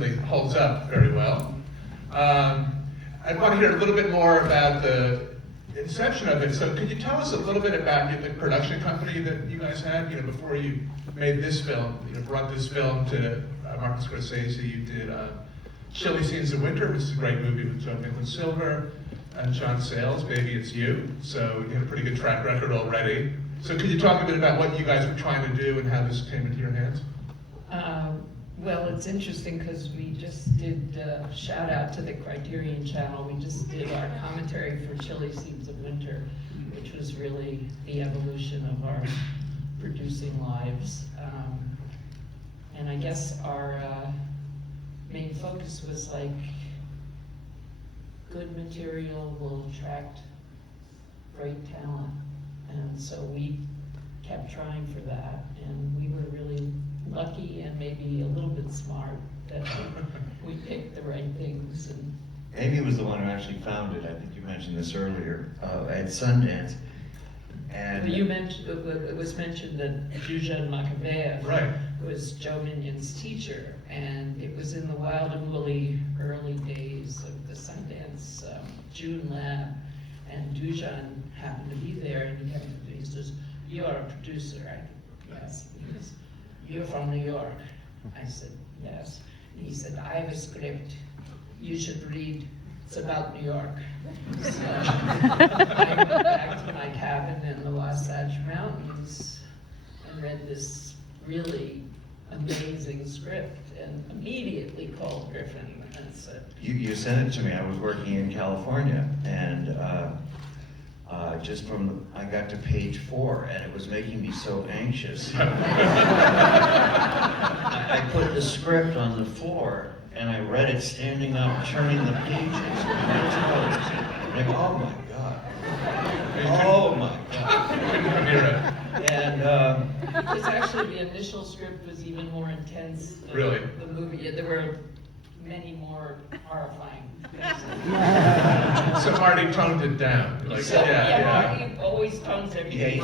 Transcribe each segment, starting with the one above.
certainly holds up very well. I want to hear a little bit more about the inception of it. So could you tell us a little bit about the production company that you guys had, before you made this film, brought this film to Martin Scorsese? You did Chilly Scenes of Winter, which is a great movie with Joan Nicholas Silver and John Sayles, Baby It's You. So you have a pretty good track record already. So could you talk a bit about what you guys were trying to do and how this came into your hands? Well, it's interesting because we just did, shout out to the Criterion Channel, we just did our commentary for Chilly Scenes of Winter, which was really the evolution of our producing lives. And I guess our main focus was like, good material will attract great talent. And so we kept trying for that, and we were really lucky and maybe a little bit smart that we picked the right things. And Amy was the one who actually founded, I think you mentioned this earlier, at Sundance. And you mentioned, it was mentioned that Dujan Makaveyev was Joe Minion's teacher, and it was in the wild and woolly early days of the Sundance June lab, and Dujan happened to be there, and he says, "You're a producer." I said, "Yes." He goes, "You're from New York." I said, "Yes." And he said, "I have a script. You should read. It's about New York." So I went back to my cabin in the Wasatch Mountains and read this really amazing script and immediately called Griffin and said, You sent it to me. I was working in California, and I got to page 4, and it was making me so anxious. I put the script on the floor, and I read it standing up, turning the pages. Like, oh my God. Oh my God. And because actually the initial script was even more intense than the movie. Yeah, there were many more horrifying things. So Marty toned it down. Like, Marty always tones everything.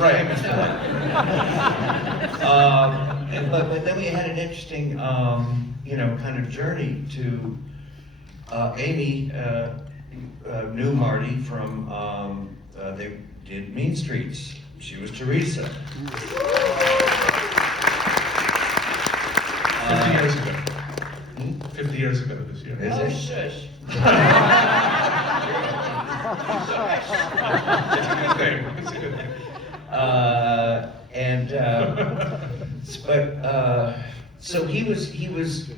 But then we had an interesting, kind of journey to Amy knew Marty from, they did Mean Streets. She was Teresa. 50 years ago. 50 years ago this year. Is Oh, it? shush. It's a good thing. It's a good thing. So he was.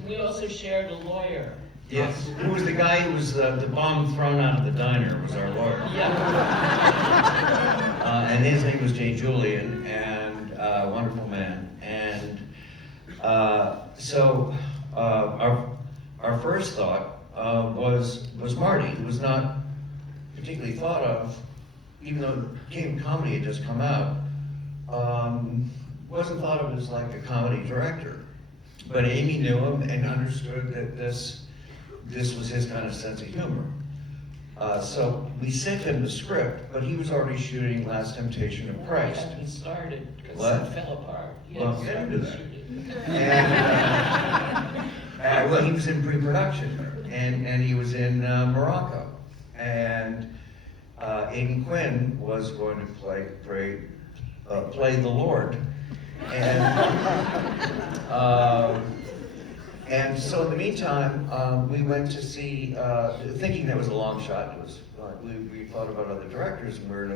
We also shared a lawyer. Yes. Who was the guy who was the bomb thrown out of the diner was our lawyer. Yeah. And his name was Jay Julian, and wonderful man. And so our first thought was Marty, who was not particularly thought of, even though King of Comedy had just come out, wasn't thought of as like a comedy director. But Amy knew him and understood that this was his kind of sense of humor. So we sent him the script, but he was already shooting Last Temptation of Christ. He started because What? it fell apart. Well, get into that. And, well, he was in pre-production, and he was in Morocco. And Aidan Quinn was going to play the Lord. And so in the meantime, we went to see, thinking that was a long shot. It was we thought about other directors, and we were in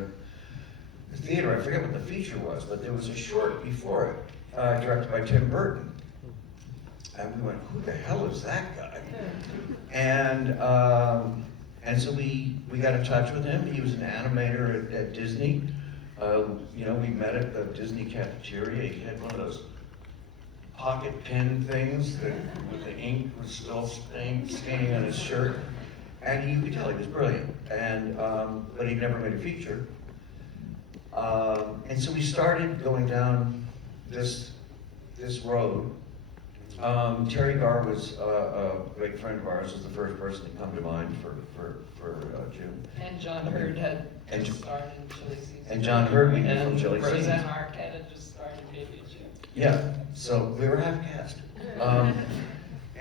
a theater. I forget what the feature was, but there was a short before it, directed by Tim Burton. And we went, who the hell is that guy? And so we got in touch with him. He was an animator at Disney. We met at the Disney cafeteria. He had one of those pocket pen things that with the ink was still staining on his shirt. And you could tell he was brilliant. And but he never made a feature. And so we started going down this road. Terry Garr was a great friend of ours, was the first person to come to mind for June. And John Hurd had just started Chilly Season. And John Hurd we knew from Chilly Season. Roseanne Arquette had just started Baby It's You. Yeah, so we were half cast.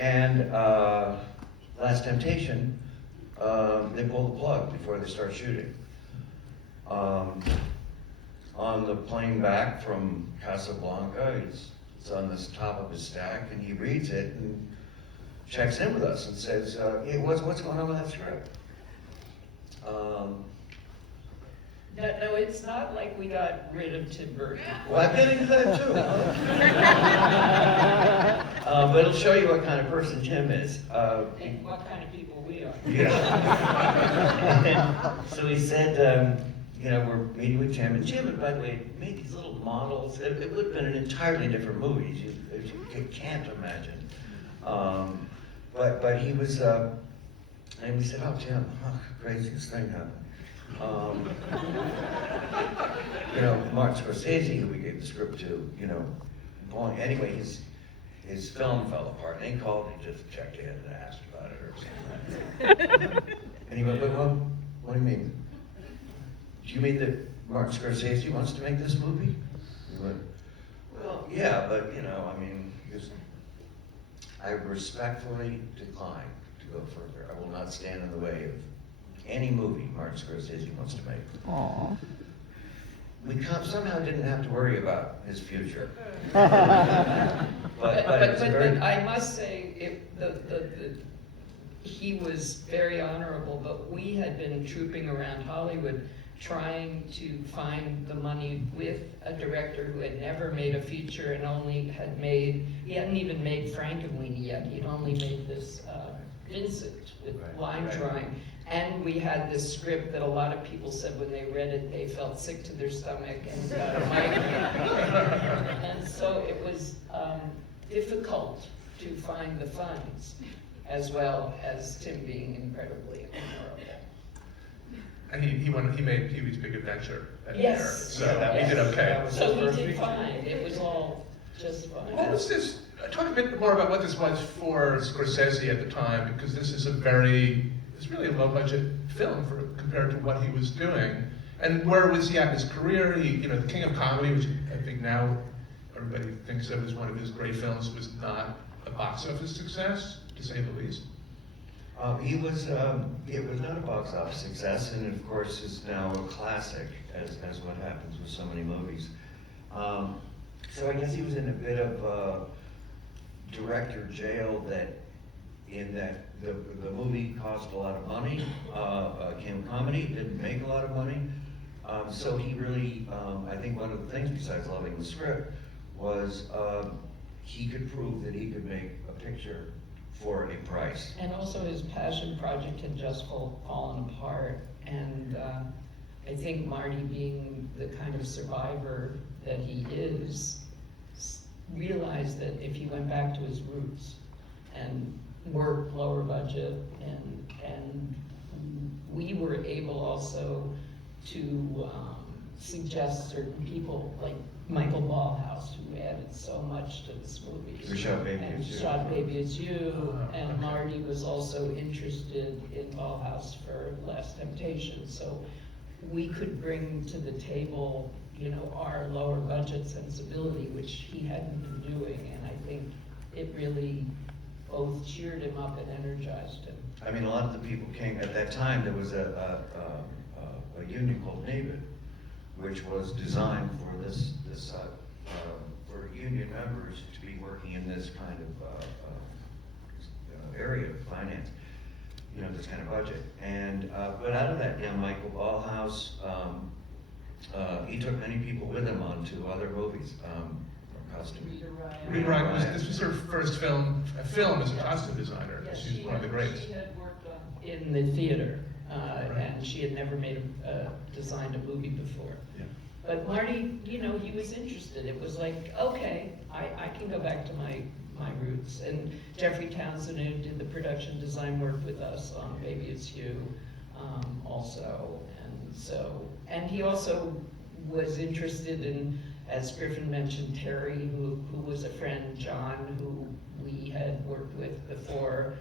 And Last Temptation, they pull the plug before they start shooting. On the plane back from Casablanca, it's on the top of his stack, and he reads it and checks in with us and says, hey, what's going on with that script? No, it's not like we got rid of Tim Burton. Well, I'm getting to that too. But it'll show you what kind of person Tim is. And what kind of people we are. Yeah. So he said, we're meeting with Tim, and Jim, by the way, made these little models. It would have been an entirely different movie, you can't imagine. But he was, and we said, oh, Tim, craziest thing happened. Martin Scorsese, who we gave the script to, going, anyway, his film fell apart, and he called, he just checked in and asked about it or something. And he went, well, what do you mean? Do you mean that Martin Scorsese wants to make this movie? He went, well, yeah, but, I respectfully decline to go further. I will not stand in the way of any movie Martin Scorsese wants to make. Aww. We somehow didn't have to worry about his future. But it's very... I must say, he was very honorable, but we had been trooping around Hollywood trying to find the money with a director who had never made a feature and he hadn't even made Frankenweenie yet. He'd only made this Vincent with line drawing. And we had this script that a lot of people said when they read it, they felt sick to their stomach and got a migraine. And so it was difficult to find the funds, as well as Tim being incredibly honorable. And he made Pee-wee's Big Adventure at Yes. the so he did okay. So he did fine. It was all just fine. What was this? Talk a bit more about what this was for Scorsese at the time, because this is it's really a low-budget film compared to what he was doing. And where was he at in his career? The King of Comedy, which I think now everybody thinks of as one of his great films, was not a box office success, to say the least. It was not a box office success, and of course is now a classic, as what happens with so many movies. So I guess he was in a bit of director jail in that the movie cost a lot of money, King of Comedy didn't make a lot of money. So he really, I think one of the things besides loving the script was he could prove that he could make a picture for a price. And also his passion project had just fallen apart, and I think Marty, being the kind of survivor that he is, realized that if he went back to his roots and worked lower budget, and we were able also to suggest certain people like Michael Ballhaus, who added so much to this movie. Who shot Baby It's You. Shot Baby It's You, and Marty was also interested in Ballhaus for Last Temptation. So we could bring to the table, our lower budget sensibility, which he hadn't been doing, and I think it really both cheered him up and energized him. I mean, a lot of the people came, at that time, there was a union called NABIT, which was designed for for union members to be working in this kind of area of finance, this kind of budget. And, but out of that, Michael Ballhaus, he took many people with him onto other movies, costume. Rita Ryan, this was her first film as a costume designer. Yes, She's one of the greats. She had worked in the theater, and she had never designed a movie before. Yeah. But Marty, he was interested. It was like, okay, I can go back to my roots. And Jeffrey Townsend, who did the production design work with us on Baby It's You, also. And he also was interested in, as Griffin mentioned, Terry, who was a friend, John, who we had worked with before,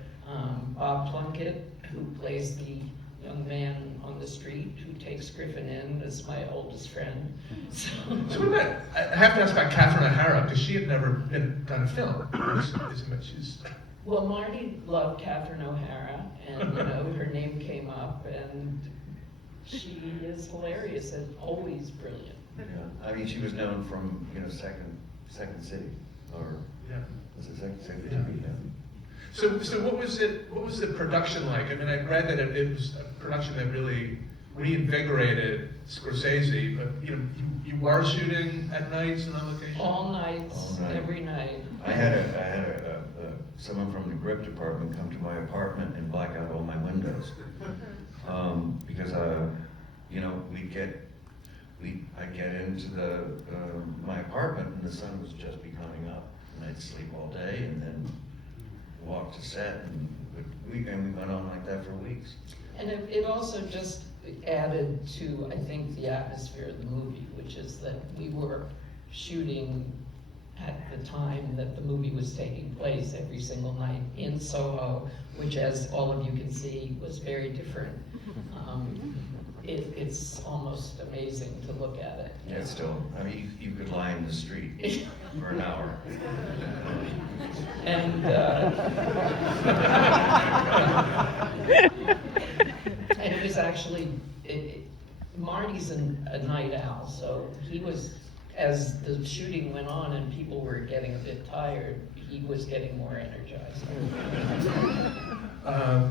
Bob Plunkett, who plays the young man on the street who takes Griffin in as my oldest friend. So what about, I have to ask about Catherine O'Hara, because she had never done a film. Well, Marty loved Catherine O'Hara, and her name came up, and she is hilarious and always brilliant. Yeah. I mean, she was known from, Second City, or, Yeah. was it Second City? Yeah. So what was the production like? I mean, I read that it was a production that really reinvigorated Scorsese, but you were shooting at nights and on location? All nights, All night. every night. I had someone from the grip department come to my apartment and black out all my windows. Because, I'd get into my apartment and the sun was just be coming up. And I'd sleep all day and then walk to set, and we went on like that for weeks. And it also just added to, I think, the atmosphere of the movie, which is that we were shooting at the time that the movie was taking place every single night in Soho, which, as all of you can see, was very different. It's almost amazing to look at it. Yeah, still, I mean, you could lie in the street for an hour. And and it was actually, Marty's a night owl, so he was, as the shooting went on and people were getting a bit tired, he was getting more energized.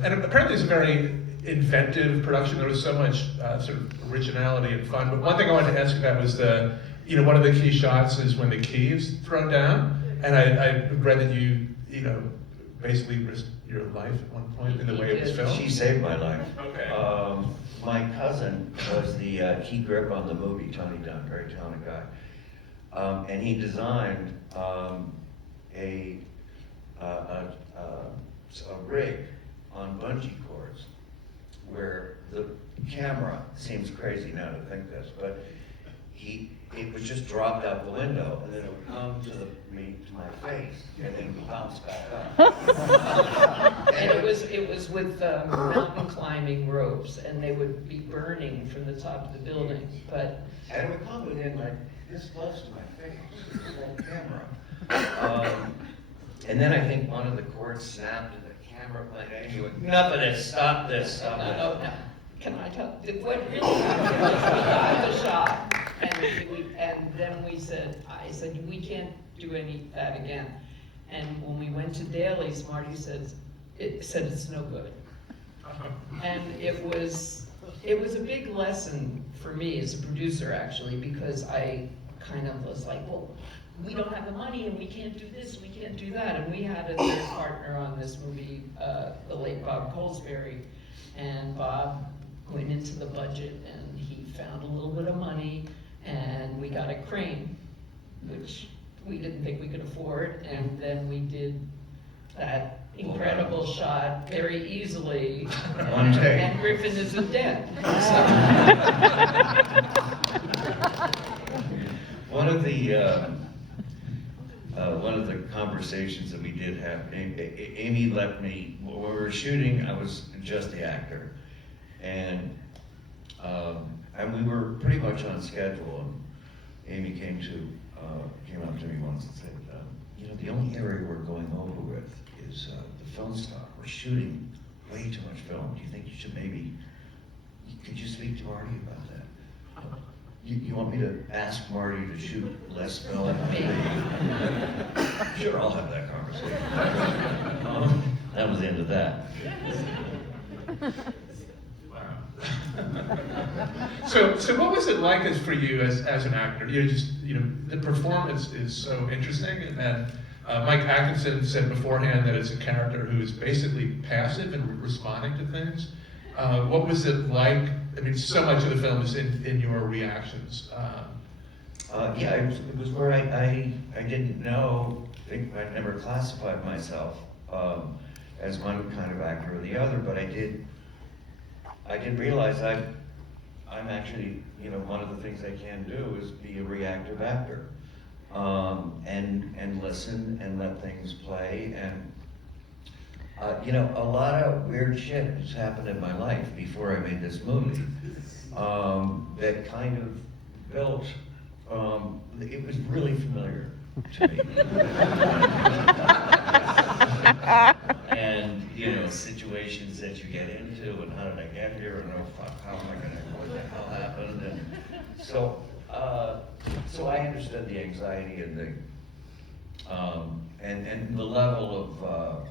And apparently it's a very inventive production. There was so much sort of originality and fun. But one thing I wanted to ask you about was one of the key shots is when the key is thrown down. And I read that you basically risked your life at one point in the way it was filmed. She saved my life. Okay. My cousin was the key grip on the movie, Tony Dunne, very talented guy. And he designed a rig on bungee cords where the camera, seems crazy now to think this, but it would just drop out the window and then it would come to my face and then it would bounce back up. And it was with mountain climbing ropes, and they would be burning from the top of the building, but. And it would come within like this close to my face, this whole camera. And then I think one of the cords snapped and the camera went, and he went, enough of this, stop this, stop this. No. Can I tell? What really happened was we got the shot, and then I said, we can't do that again. And when we went to Daly's, Marty said it's no good. And it was a big lesson for me as a producer, actually, because I kind of was like, well, we don't have the money and we can't do this, we can't do that. And we had a third partner on this movie, the late Bob Colesbury, and Bob went into the budget and he found a little bit of money, and we got a crane, which we didn't think we could afford, and then we did that incredible shot very easily. One take. And Griffin isn't dead. One of the conversations that we did have, Amy left me, when we were shooting, I was just the actor. And we were pretty much on schedule, and Amy came up to me once and said, the only area we're going over with is the film stock. We're shooting way too much film. Do you think you should could you speak to Marty about that? You want me to ask Marty to shoot less film? Sure, I'll have that conversation. That was the end of that. So what was it like for you as an actor? The performance is so interesting, and then Mike Atkinson said beforehand that it's a character who is basically passive and responding to things. What was it like? I mean, so much of the film is in your reactions. It was where I didn't know, I'd never classified myself as one kind of actor or the other, but I did realize I'm actually, one of the things I can do is be a reactive actor, and listen and let things play. And a lot of weird shit has happened in my life before I made this movie that kind of built. It was really familiar to me. And, you know, situations that you get into, and how did I get here, and oh fuck, how am I gonna, what the hell happened, and so, so I understood the anxiety and the level of,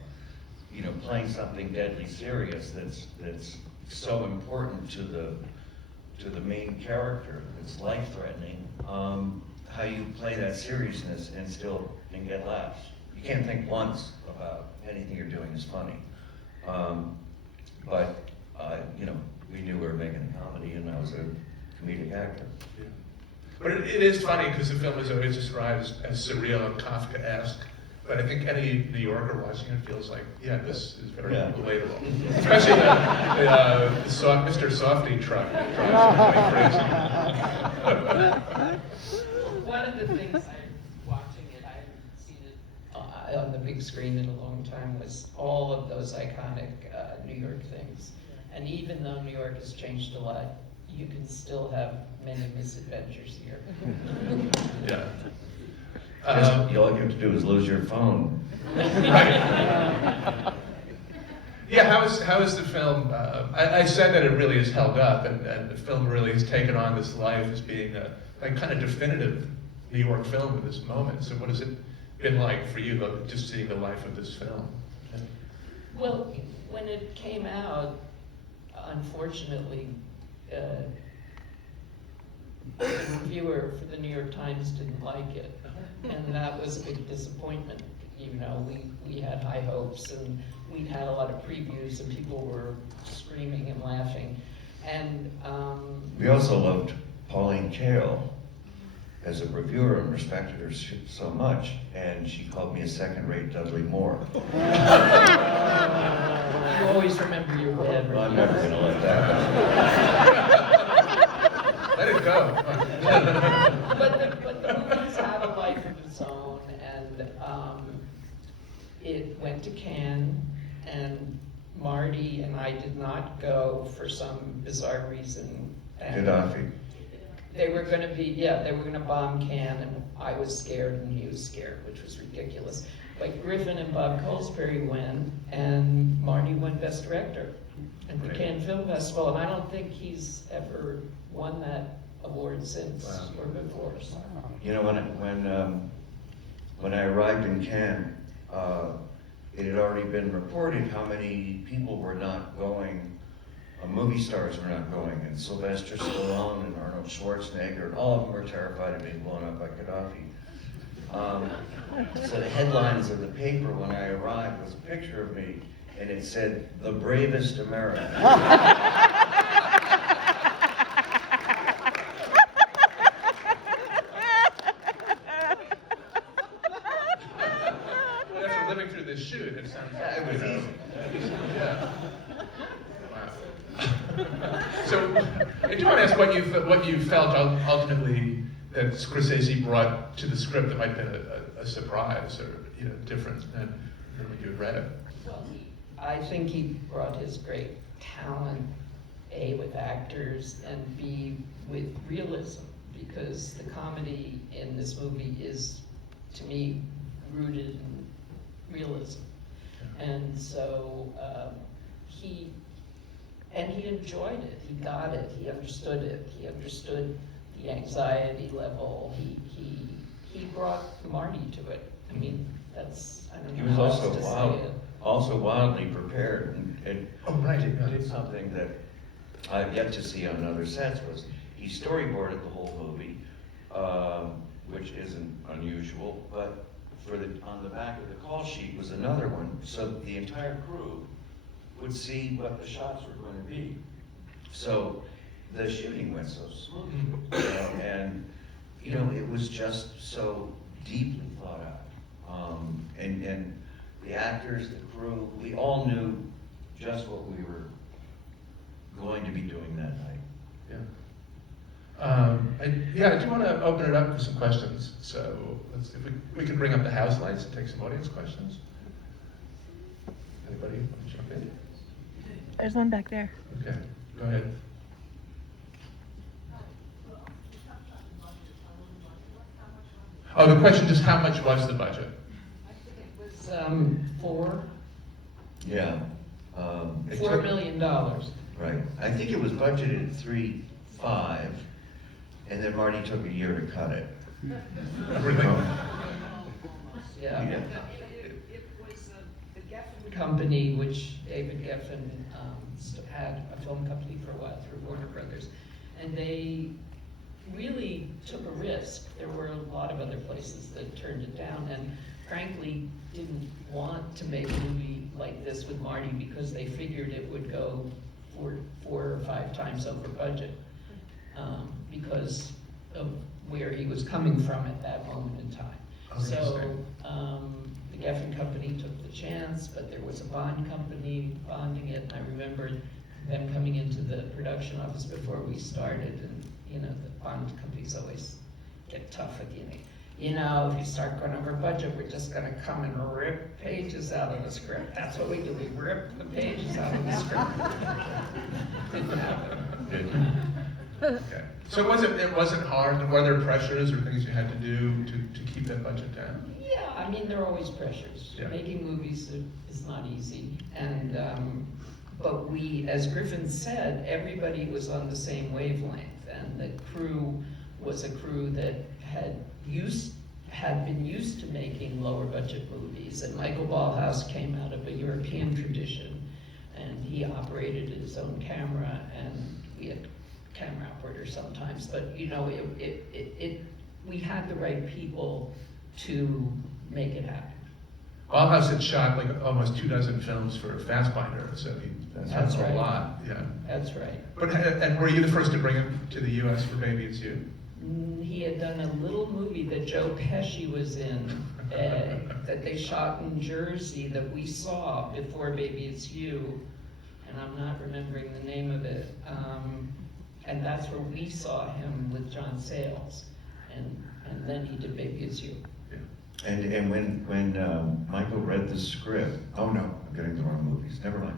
you know, playing something deadly serious that's so important to the main character, it's life-threatening, how you play that seriousness and still can get laughs. You can't think once about anything you're doing is funny. But, you know, we knew we were making a comedy and I was a comedic actor. Yeah. But it is funny because the film is always described as surreal and Kafkaesque. But I think any New Yorker watching it feels like, yeah, this is very relatable. Especially the Mr. Softy truck that drives everybody crazy. One of the things watching it, I haven't seen it on the big screen in a long time, was all of those iconic New York things. And even though New York has changed a lot, you can still have many misadventures here. Yeah. All you have to do is lose your phone. Right. Yeah, how is the film? I said that it really is held up, and the film really has taken on this life as being a kind of definitive New York film at this moment. So what has it been like for you, just seeing the life of this film? Well, when it came out, unfortunately, the reviewer for the New York Times didn't like it. And that was a big disappointment. You know, we had high hopes, and we'd had a lot of previews, and people were screaming and laughing. And We also loved Pauline Kael as a reviewer and respected her so much, and she called me a second-rate Dudley Moore. you always remember your bad Well, I'm reviews. never gonna let that happen. Let it go. But the movies have a life of its own, and it went to Cannes, and Marty and I did not go for some bizarre reason. And Gaddafi. they were going to bomb Cannes, and I was scared and he was scared, which was ridiculous. But Griffin and Bob Colesbury went, and Marty won Best Director at the Cannes Film Festival, and I don't think he's ever won that award since or before. So. You know, when I arrived in Cannes, it had already been reported how many people were not going, movie stars were not going, and Sylvester Stallone and Arnold Schwarzenegger, and all of them were terrified of being blown up by Gaddafi. So the headlines of the paper when I arrived was a picture of me, and it said, "The bravest American." After living through this shoot, it sounds Yeah, it was easy. Yeah. Wow. So, I do want to ask what you felt ultimately that Scorsese brought to the script that might have been a surprise or different than when you had read it. Well, I think he brought his great talent, A, with actors, and B, with realism, because the comedy in this movie is, to me, rooted in realism. And so he enjoyed it, he got it, he understood the anxiety level, he brought Marty to it. I mean, that's, I don't He know was how else also to say it. wildly prepared, and Oh, right, yeah. did something that I've yet to see on other sets. Was he storyboarded the whole movie, which isn't unusual, but on the back of the call sheet was another one, so the entire crew would see what the shots were going to be. So the shooting went so smooth, and it was just so deeply thought out. And the actors, the crew, we all knew just what we were going to be doing that night. Yeah. I do want to open it up for some questions. So if we can bring up the house lights and take some audience questions. Anybody want to jump in? There's one back there. Okay, go ahead. Oh, the question is how much was the budget? It was 4, Yeah. It $4 took- million. Right. I think it was budgeted 3.5, and then Marty took a year to cut it. Really? Yeah. Yeah. It was the Geffen Company, which David Geffen had a film company for a while through Warner Brothers, and they really took a risk. There were a lot of other places that turned it down, and frankly didn't want to make a movie like this with Marty because they figured it would go 4 or 5 times over budget because of where he was coming from at that moment in time. Oh, So interesting. the Geffen Company took the chance, but there was a bond company bonding it, and I remember them coming into the production office before we started, and you know, the bond companies always get tough at the beginning. You know, if you start going over budget, we're just gonna come and rip pages out of the script. That's what we do, we rip the pages out of the script. Didn't happen. Okay. So it wasn't hard, were there pressures or things you had to do to keep that budget down? Yeah, I mean, there are always pressures. Yeah. Making movies is not easy, and but we, as Griffin said, everybody was on the same wavelength, and the crew was a crew that had been used to making lower budget movies, and Michael Ballhaus came out of a European tradition, and he operated his own camera, and we had camera operators sometimes, but you know, we had the right people to make it happen. Ballhaus had shot like almost 24 films for Fassbinder, so that's That's a right. lot, yeah. That's right. But, and were you the first to bring him to the US for Baby It's You? He had done a little movie that Joe Pesci was in, that they shot in Jersey that we saw before Baby It's You, and I'm not remembering the name of it. And that's where we saw him with John Sayles, and then he did Baby It's You. And when Michael read the script, oh no, I'm getting the wrong movies, never mind.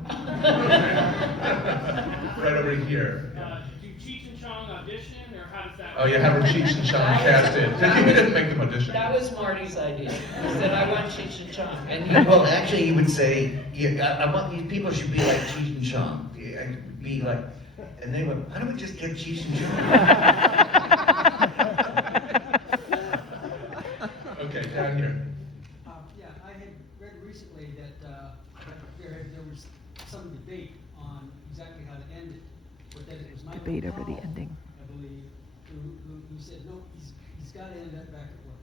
Right over here. Do Cheech and Chong audition, or how does that? Oh, you have Cheech and Chong cast in. You didn't make them audition. That was Marty's idea. He said, I want Cheech and Chong, and he Well, actually, he would say, yeah, I want these people should be like Cheech and Chong. Yeah, be like, and they went, why don't we just get Cheech and Chong? Okay, down here. Yeah, I had read recently that there was some debate on exactly how to end it, but that it was Michael Debate over the Powell, ending. I believe, who said, no, he's got to end that back at work.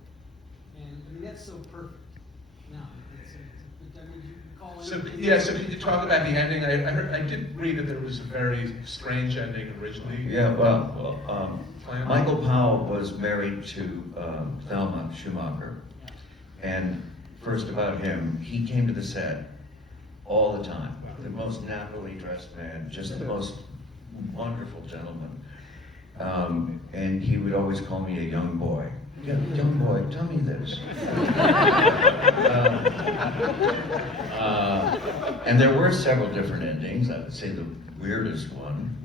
And, I mean, that's so perfect. Now, I mean, you call So, anything- yeah, so could you talk about the ending? I did read that there was a very strange ending originally. Yeah, well, Michael Powell was married to Thelma Schumacher. And first about him, he came to the set all the time. The most nappily dressed man, just the most wonderful gentleman. And he would always call me a young boy. Yeah, young boy, tell me this. And there were several different endings. I would say the weirdest one,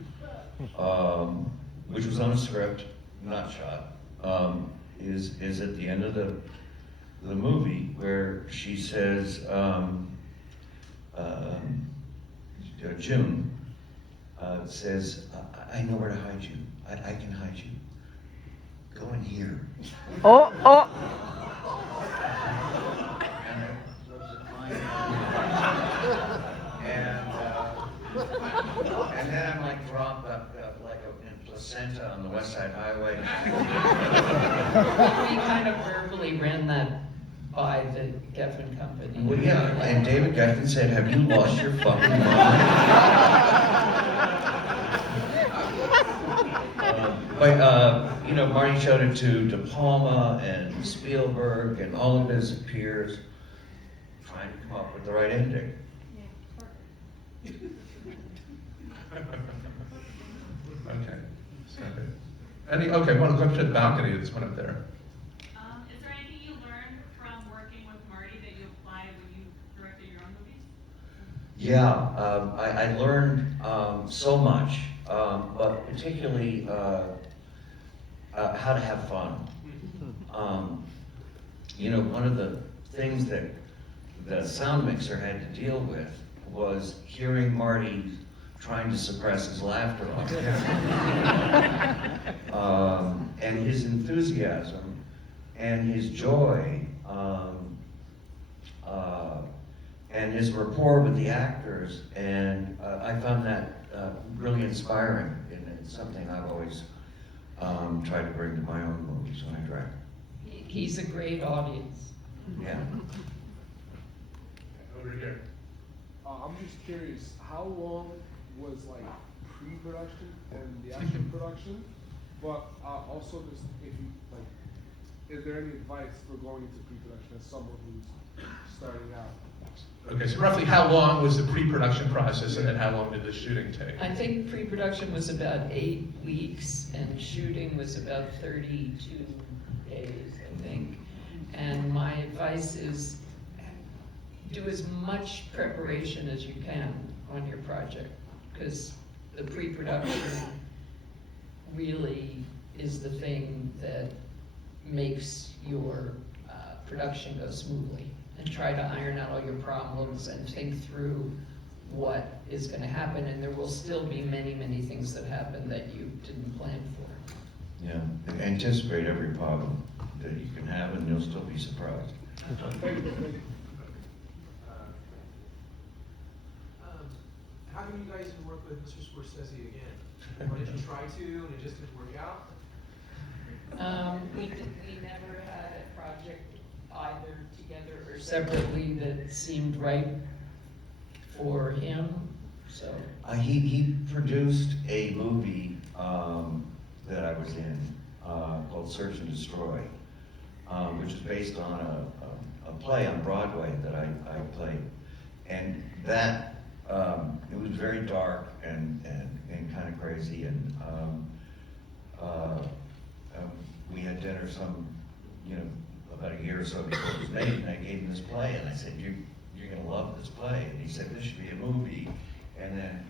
which was on a script, not shot, is at the end of the movie where she says, June says, I know where to hide you. I can hide you. Go in here. Oh, oh. And then I'm like dropped up like a placenta on the West Side Highway. we kind of verbally ran that by the Geffen Company. Well, yeah, and David Griffin said, have you lost your fucking mind? But you know, Marty showed it to De Palma and Spielberg and all of his peers, trying to come up with the right ending. Okay. Okay, well, go up to the balcony. There's one up there. Is there anything you learned from working with Marty that you applied when you directed your own movies? Yeah, I learned so much, but particularly how to have fun. You know, one of the things that the sound mixer had to deal with was hearing Marty trying to suppress his laughter on camera. And his enthusiasm and his joy, and his rapport with the actors, and I found that really inspiring, and it's something I've always tried to bring to my own movies when I direct. He's a great audience. Yeah. Over here. I'm just curious, how long was like pre-production and the actual production? But also just if you like, is there any advice for going into pre-production as someone who's starting out? Okay, so roughly how long was the pre-production process, and then how long did the shooting take? I think pre-production was about 8 weeks, and shooting was about 32 days, I think. And my advice is do as much preparation as you can on your project, because the pre-production really is the thing that makes your production go smoothly. And try to iron out all your problems and think through what is going to happen, and there will still be many, many things that happen that you didn't plan for. Yeah, anticipate every problem that you can have, and you'll still be surprised. How come you guys didn't work with Mr. Scorsese again? Or did you try to and it just didn't work out? We never had a project either together or separately that seemed right for him, so. He produced a movie that I was in called Search and Destroy, which is based on a play on Broadway that I played. And that, it was very dark and kind of crazy, and we had dinner about a year or so before it was made, and I gave him this play, and I said, you're gonna love this play. And he said, this should be a movie. And then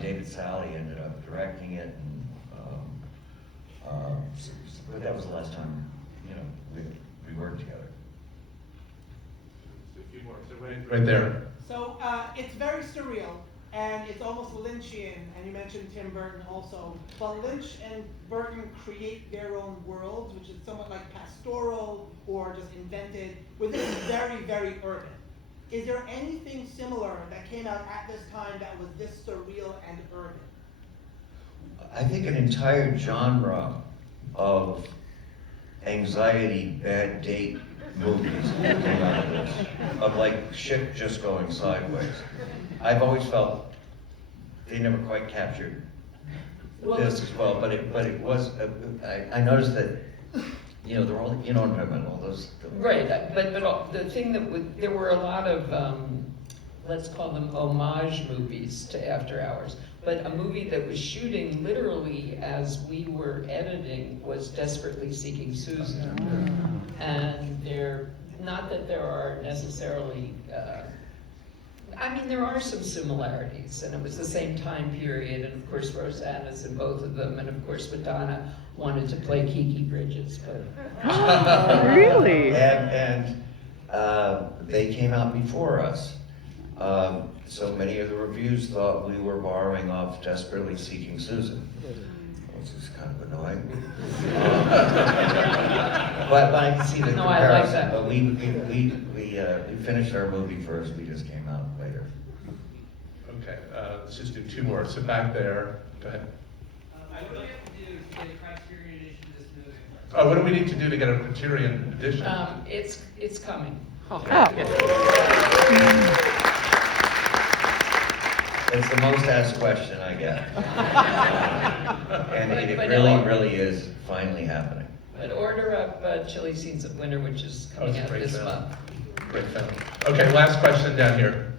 David Sally ended up directing it, and but that was the last time, we worked together. A few more, so right there. So it's very surreal, and it's almost Lynchian, and you mentioned Tim Burton also, but Lynch and Burton create their own worlds, which is somewhat like pastoral or just invented, with this very, very urban. Is there anything similar that came out at this time that was this surreal and urban? I think an entire genre of anxiety, bad date movies came out of this, of like shit just going sideways. I've always felt they never quite captured this as well, but it was. I noticed that they're all, you know what I'm talking about, all those. Right, but the thing that there were a lot of let's call them homage movies to After Hours. But a movie that was shooting literally as we were editing was Desperately Seeking Susan. And not that there are necessarily, there are some similarities, and it was the same time period, and of course Rosanna's in both of them, and of course Madonna wanted to play Kiki Bridges, but. Really? And they came out before us. So many of the reviews thought we were borrowing off Desperately Seeking Susan, which is kind of annoying. But I can see the No, comparison. I like that. But we finished our movie first. We just came out later. Okay, let's just do two more. So back there, go ahead. What do we have to do to get a Criterion edition of this movie? Oh, what do we need to do to get a Criterion edition? It's coming. It's the most asked question I get. And it But really is finally happening. But order up Chili Scenes of Winter, which is coming out this month. Great film. Okay, last question down here.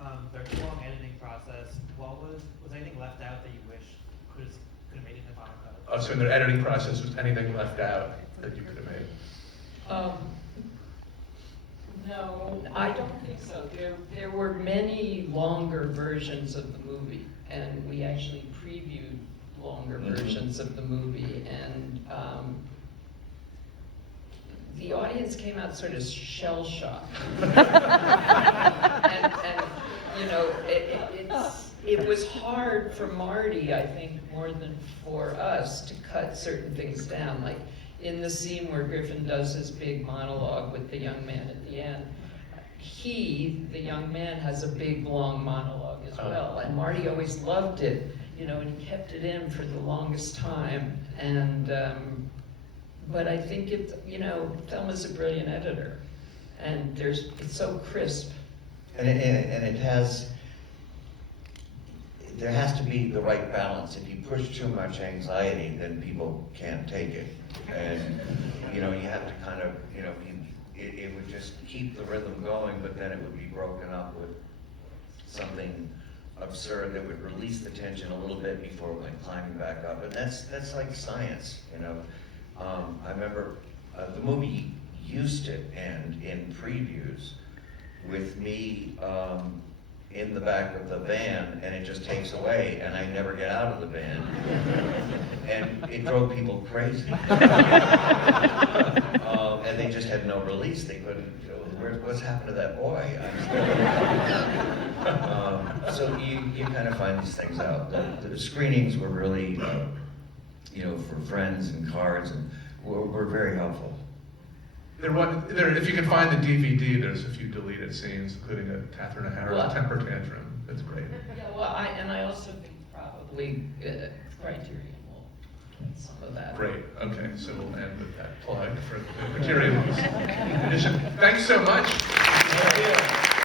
The long editing process, was anything left out that you wish could have made it in the final cut? So in their editing process, was anything left out that you could have made? No, I don't think so. There were many longer versions of the movie, and we actually previewed longer versions of the movie, and the audience came out sort of shell-shocked. and, you know, it was hard for Marty, I think, more than for us to cut certain things down. Like in the scene where Griffin does his big monologue with the young man at the end, he, the young man, has a big, long monologue as well. And Marty always loved it, you know, and he kept it in for the longest time. And, but I think it, you know, Thelma's a brilliant editor. And it's so crisp. And it has, there has to be the right balance. If you push too much anxiety, then people can't take it. And, you know, you have to kind of, you know, it would just keep the rhythm going, but then it would be broken up with something absurd that would release the tension a little bit before it went climbing back up. And that's like science, you know. I remember the movie used to end in previews with me in the back of the van, and it just takes away, and I never get out of the van. And it drove people crazy. And they just had no release. They couldn't, you know, what's happened to that boy? So you kind of find these things out. The screenings were really, you know, for friends and cards, and were very helpful. If you can find the DVD, there's a few deleted scenes, including a Catherine O'Hara's temper tantrum. That's great. Yeah, well, I also think probably Criterion will get some of that. Great. Okay, so we'll end with that plug for the Criterion edition. Thanks so much.